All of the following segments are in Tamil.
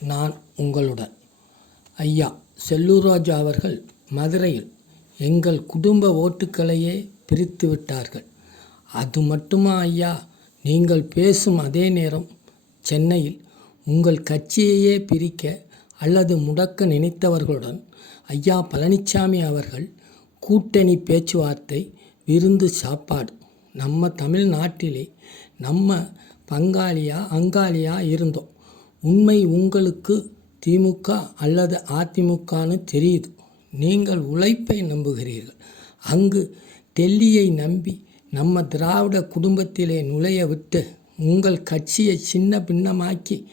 நான் உங்களுடன். ஐயா செல்லூர்ராஜு அவர்கள் மதுரையில் எங்கள் குடும்ப ஓட்டுக்களையே பிரித்து விட்டார்கள். அது மட்டுமா ஐயா, நீங்கள் பேசும் அதே நேரம் சென்னையில் உங்கள் கட்சியையே பிரிக்க அல்லது முடக்க நினைத்தவர்களுடன் ஐயா பழனிசாமி அவர்கள் கூட்டணி பேச்சுவார்த்தை, விருந்து, சாப்பாடு. நம்ம தமிழ்நாட்டிலே நம்ம அங்காளியா இருந்தோம். உண்மை உங்களுக்கு திமுக அல்லது அதிமுகன்னு தெரியுது. நீங்கள் உழைப்பை நம்புகிறீர்கள். அங்கு டெல்லியை நம்பி நம்ம திராவிட குடும்பத்திலே நுழைய விட்டு உங்கள் கட்சியை சின்ன பின்னமாக்கி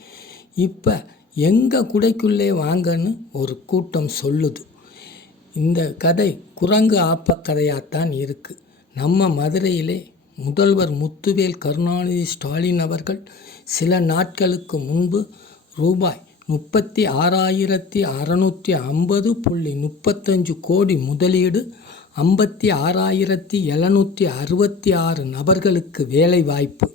இப்போ எங்கள் குடைக்குள்ளே வாங்கன்னு ஒரு கூட்டம் சொல்லுது. இந்த கதை குரங்கு ஆப்ப கதையாகத்தான் இருக்குது. நம்ம மதுரையிலே முதல்வர் முத்துவேல் கருணாநிதி ஸ்டாலின் அவர்கள் சில நாட்களுக்கு முன்பு ரூபாய் 36,650.35 கோடி முதலீடு, 56,766 நபர்களுக்கு வேலை வாய்ப்பு,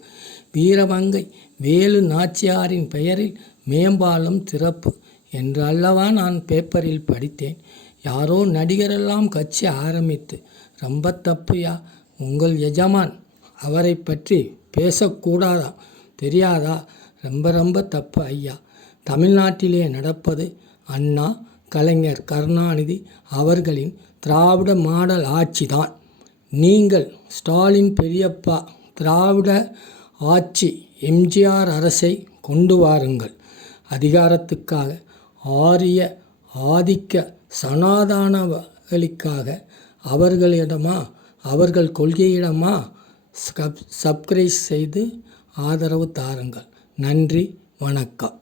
வீரவங்கை வேலு நாச்சியாரின் பெயரில் மேம்பாலம் திறப்பு என்று அல்லவா நான் பேப்பரில் படித்தேன். யாரோ நடிகரெல்லாம் கட்சி ஆரம்பித்து, ரொம்ப தப்புயா, உங்கள் எஜமான் அவரை பற்றி பேசக்கூடாதா, தெரியாதா? ரொம்ப தப்பு ஐயா. தமிழ்நாட்டிலே நடப்பது அண்ணா, கலைஞர் கருணாநிதி அவர்களின் திராவிட மாடல் ஆட்சி தான். நீங்கள் ஸ்டாலின் பெரியப்பா திராவிட ஆட்சி எம்ஜிஆர் அரசை கொண்டு வாருங்கள். அதிகாரத்துக்காக, ஆரிய ஆதிக்க சனாதனவர்களுக்காக அவர்கள் கொள்கையிடமா சப்ஸ்கிரைப் செய்து ஆதரவு தாருங்கள். நன்றி, வணக்கம்.